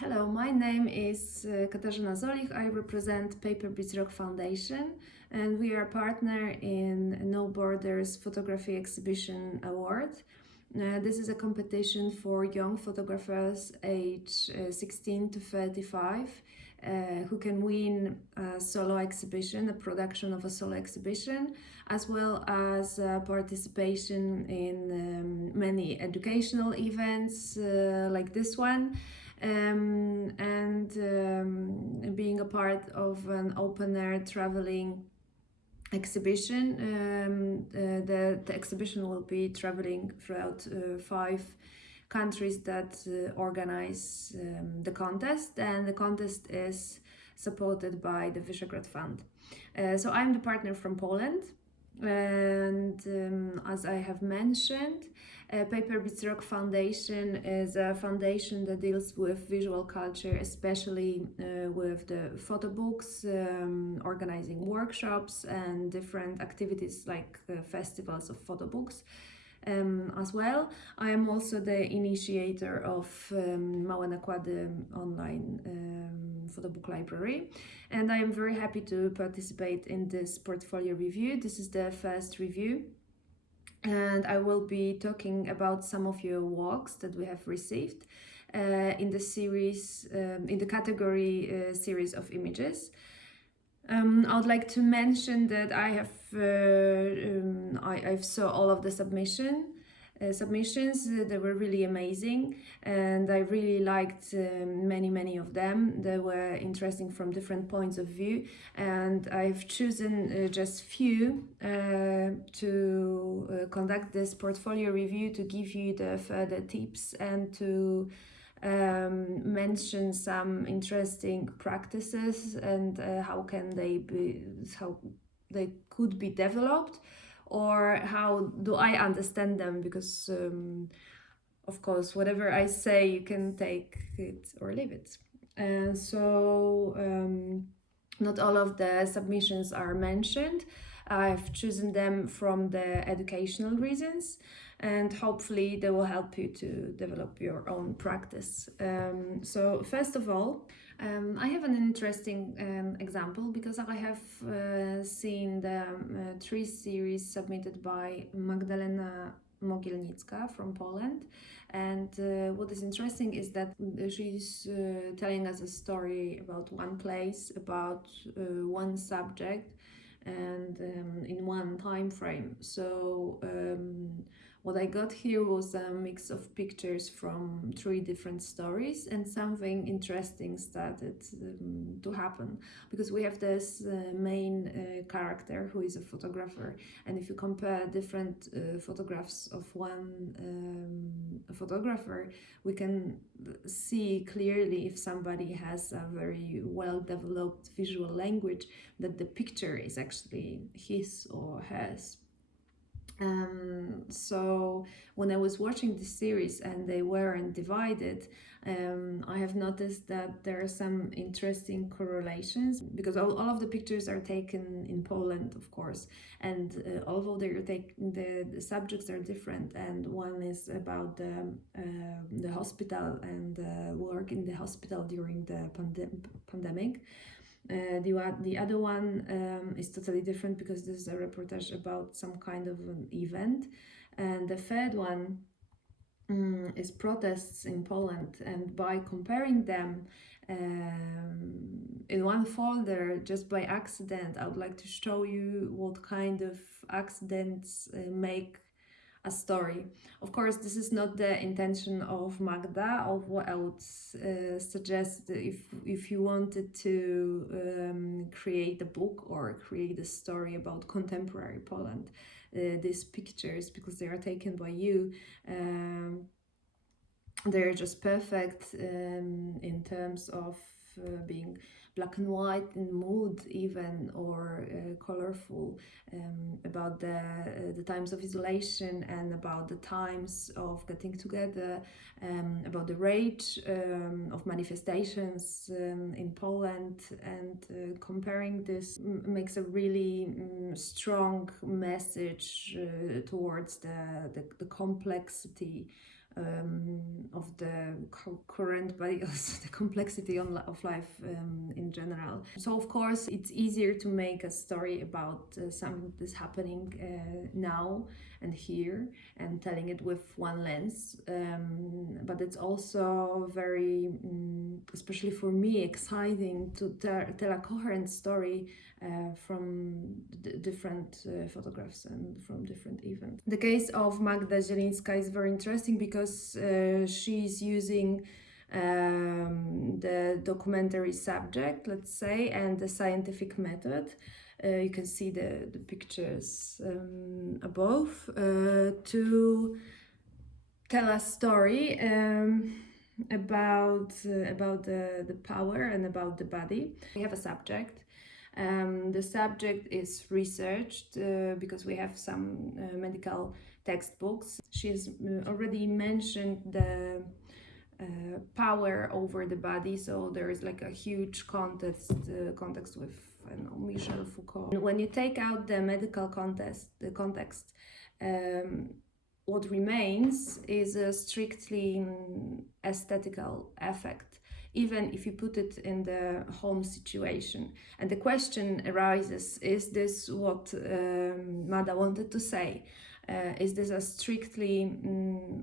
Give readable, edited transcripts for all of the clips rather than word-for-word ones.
Hello, my name is Katarzyna Zolich. I represent Paper Beats Rock Foundation, and we are a partner in No Borders Photography Exhibition Award. This is a competition for young photographers age 16 to 35 who can win a solo exhibition, a production of a solo exhibition, as well as participation in many educational events like this one. And being a part of an open-air traveling exhibition. The exhibition will be traveling throughout 5 countries that organize the contest, and the contest is supported by the Visegrad Fund. So I'm the partner from Poland, and as I have mentioned, Paper Beats Rock Foundation is a foundation that deals with visual culture, especially with the photo books, organizing workshops and different activities like festivals of photo books. As well, I am also the initiator of Małe Nakłady online photo book library, and I am very happy to participate in this portfolio review. This is the first review, and I will be talking about some of your works that we have received in the series, in the category series of images. I would like to mention that I've saw all of the submissions. They were really amazing, and I really liked many of them. They were interesting from different points of view, and I've chosen just few to conduct this portfolio review, to give you the further tips and to mention some interesting practices and how they could be developed, or how do I understand them, because of course whatever I say you can take it or leave it. Not all of the submissions are mentioned. I've chosen them from the educational reasons, and hopefully they will help you to develop your own practice. So first of all, I have an interesting example, because I have seen the 3 series submitted by Magdalena Mogielnicka from Poland, and what is interesting is that she's telling us a story about one place, about one subject, and in one time frame. So what I got here was a mix of pictures from 3 different stories, and something interesting started to happen, because we have this main character who is a photographer, and if you compare different photographs of one photographer, we can see clearly if somebody has a very well developed visual language, that the picture is actually his or hers. So when I was watching this series and they weren't divided, I have noticed that there are some interesting correlations, because all of the pictures are taken in Poland, of course, and although the subjects are different, and one is about the hospital and work in the hospital during the pandemic. The other one is totally different, because this is a reportage about some kind of an event, and the third one is protests in Poland. And by comparing them in one folder just by accident, I would like to show you what kind of accidents make a story. Of course, this is not the intention of Magda. Of what I would suggest, if you wanted to create a book or create a story about contemporary Poland, these pictures, because they are taken by you, they're just perfect in terms of being black and white in mood even, or colorful, about the times of isolation and about the times of getting together, about the rage of manifestations in Poland, and comparing this makes a really strong message towards the complexity of the current, but also the complexity of life in general. So of course it's easier to make a story about something that's happening now and here and telling it with one lens, but it's also very, especially for me, exciting to tell a coherent story from different photographs and from different events. The case of Magda Zielińska is very interesting because she's using the documentary subject, let's say, and the scientific method. You can see the pictures above to tell a story about the power and about the body. We have a subject. The subject is researched because we have some medical textbooks. She has already mentioned the power over the body, so there is like a huge context with, I don't know, Michel Foucault. When you take out the medical context, what remains is a strictly aesthetical effect, even if you put it in the home situation. And the question arises, is this what Mada wanted to say? Is this a strictly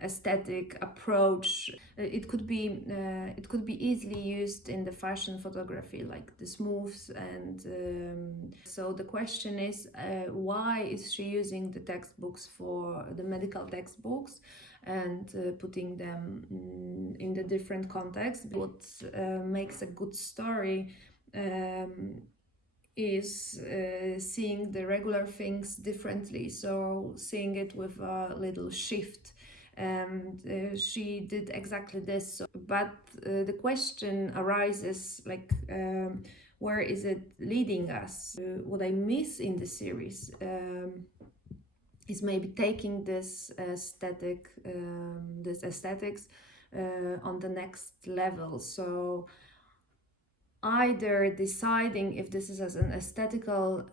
aesthetic approach? It could be easily used in the fashion photography, like the smooths, and so the question is, why is she using the textbooks for the medical textbooks and putting them in the different contexts? What makes a good story is seeing the regular things differently, so seeing it with a little shift, and she did exactly this. So, but the question arises, like, where is it leading us? What I miss in the series is maybe taking this aesthetics on the next level. So either deciding if this is as an aesthetical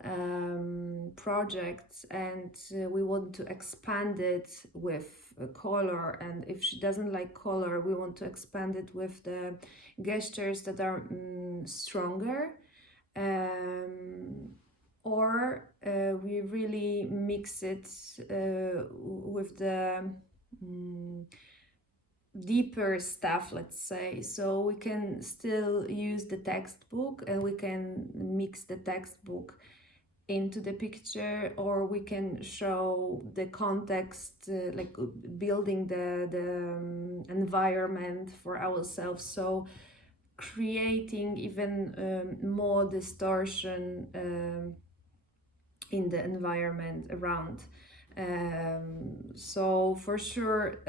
project and we want to expand it with color, and if she doesn't like color, we want to expand it with the gestures that are stronger, or we really mix it with the deeper stuff, let's say. So we can still use the textbook and we can mix the textbook into the picture, or we can show the context, like building the environment for ourselves, so creating even more distortion in the environment around. So for sure,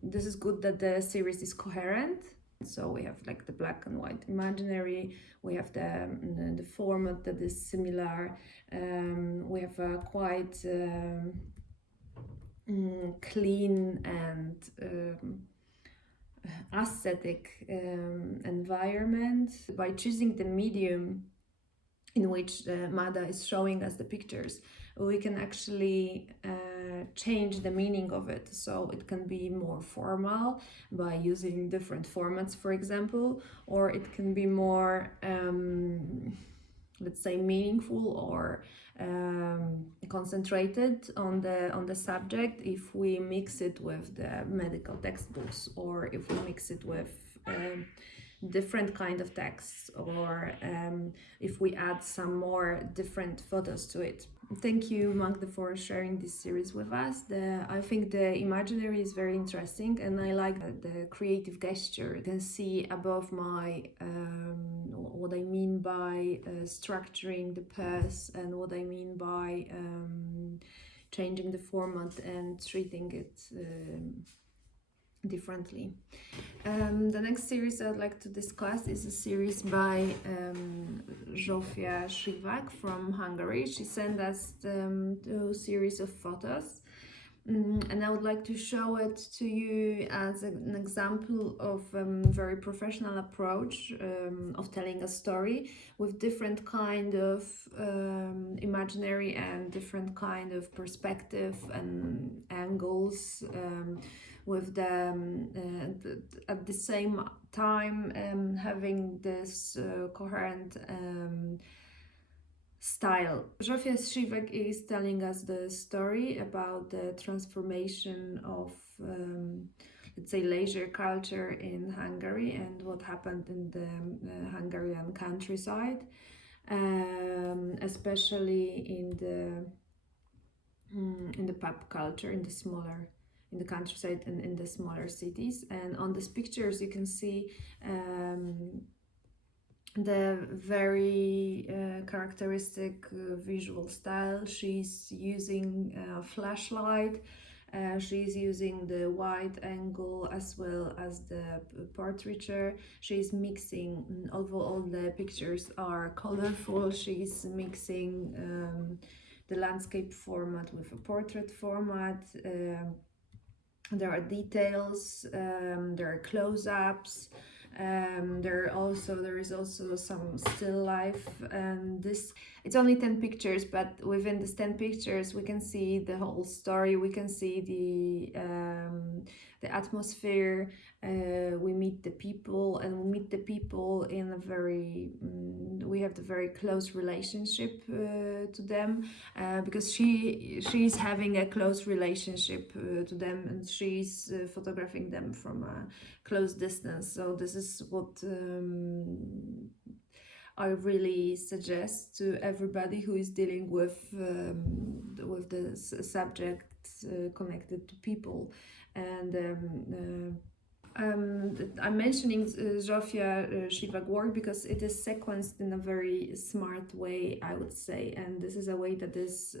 this is good that the series is coherent. So we have like the black and white imaginary, we have the format that is similar, we have a quite clean and aesthetic environment. By choosing the medium in which Mada is showing us the pictures, we can actually change the meaning of it. So it can be more formal by using different formats, for example, or it can be more, let's say, meaningful or concentrated on the subject if we mix it with the medical textbooks, or if we mix it with different kind of texts, or if we add some more different photos to it. Thank you, Magda, for sharing this series with us. I think the imaginary is very interesting, and I like the creative gesture. You can see above my what I mean by structuring the purse, and what I mean by changing the format and treating it differently. The next series I'd like to discuss is a series by Zsófia Sivak from Hungary. She sent us a series of photos, and I would like to show it to you as an example of a very professional approach of telling a story with different kind of imaginary and different kind of perspective and angles, with at the same time having this coherent style. Zsofia Sobek is telling us the story about the transformation of let's say leisure culture in Hungary and what happened in the Hungarian countryside, especially in the pub culture in the countryside and in the smaller cities. And on these pictures you can see the very characteristic visual style. She's using a flashlight, she's using the wide angle as well as the portraiture. She's mixing, although all the pictures are colorful, she's mixing the landscape format with a portrait format. There are details, there are close-ups, there is also some still life, and this, it's only 10 pictures, but within these 10 pictures we can see the whole story, we can see the atmosphere, we meet the people, and we meet the people in a very we have the very close relationship to them, because she's having a close relationship to them, and she's photographing them from a close distance. So this is what I really suggest to everybody who is dealing with the subject connected to people. And I'm mentioning Zsofia Sobek work because it is sequenced in a very smart way, I would say, and this is a way that is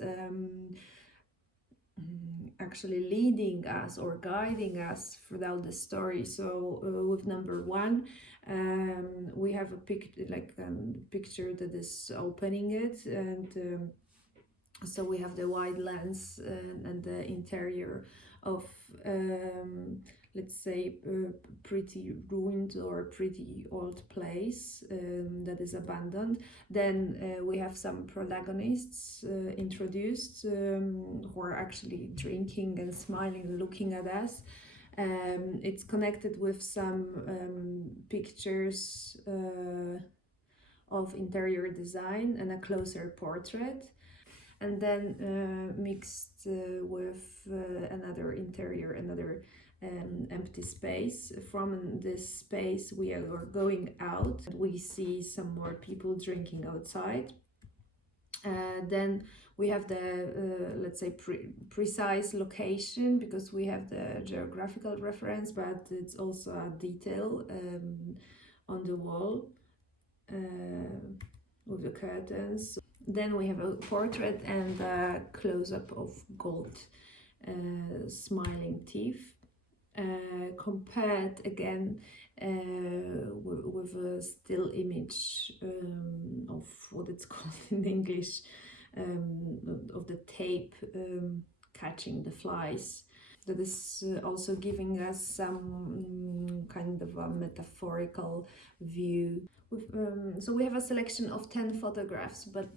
actually leading us or guiding us throughout the story. So with number one, we have a picture that is opening it, and so we have the wide lens and the interior of let's say pretty ruined or pretty old place that is abandoned. Then we have some protagonists introduced who are actually drinking and smiling and looking at us. It's connected with some pictures of interior design and a closer portrait, and then mixed with another interior, another empty space. From this space we are going out, we see some more people drinking outside. Then we have the let's say precise location, because we have the geographical reference, but it's also a detail on the wall with the curtains. Then we have a portrait and a close-up of gold smiling teeth, compared again with a still image of what it's called in English, of the tape catching the flies. That is also giving us some kind of a metaphorical view. So we have a selection of 10 photographs, but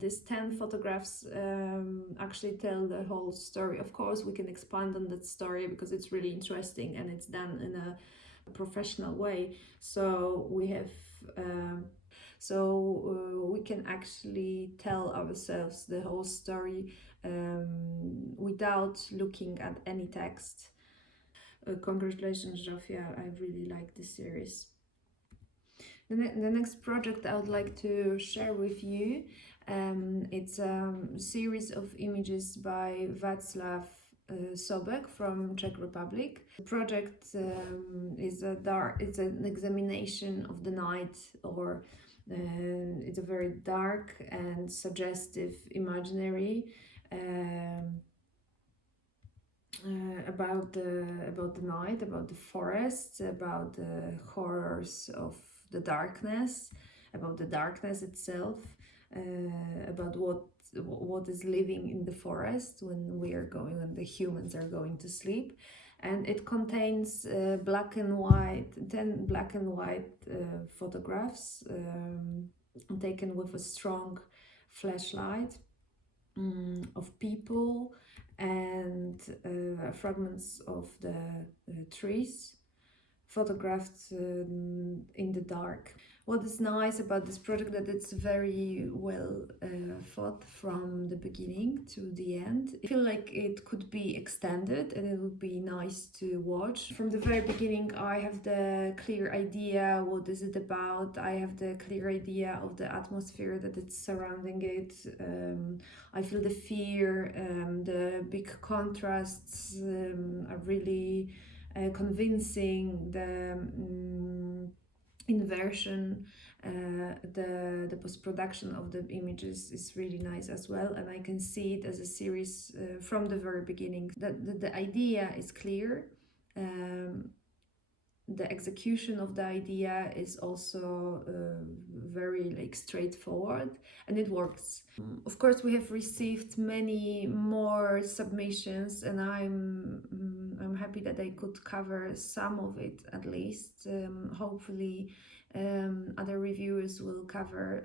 these 10 photographs actually tell the whole story. Of course, we can expand on that story because it's really interesting and it's done in a professional way. So we have we can actually tell ourselves the whole story without looking at any text. Congratulations, Zsofia, I really like this series. The next project I would like to share with you, it's a series of images by Václav Sobek from Czech Republic. The project is it's an examination of the night, or it's a very dark and suggestive imaginary about the night, about the forest, about the horrors of the darkness, about the darkness itself, about what is living in the forest when the humans are going to sleep. And it contains 10 black and white photographs taken with a strong flashlight of people and fragments of the trees photographed in the dark. What is nice about this project that it's very well thought from the beginning to the end. I feel like it could be extended and it would be nice to watch. From the very beginning I have the clear idea what is it about. I have the clear idea of the atmosphere that it's surrounding it. I feel the fear, the big contrasts are really convincing. The inversion, the post-production of the images is really nice as well, and I can see it as a series from the very beginning. That the idea is clear. The execution of the idea is also very like straightforward, and it works. Of course, we have received many more submissions, and I'm happy that I could cover some of it at least. Hopefully other reviewers will cover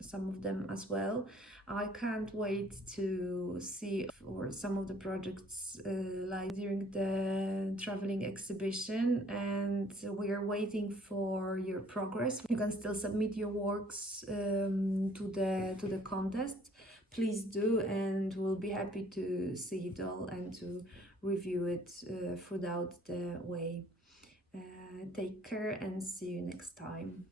some of them as well. I can't wait to see or some of the projects like during the traveling exhibition, and we are waiting for your progress. You can still submit your works to the contest. Please do, and we'll be happy to see it all and to review it throughout the way. Take care and see you next time.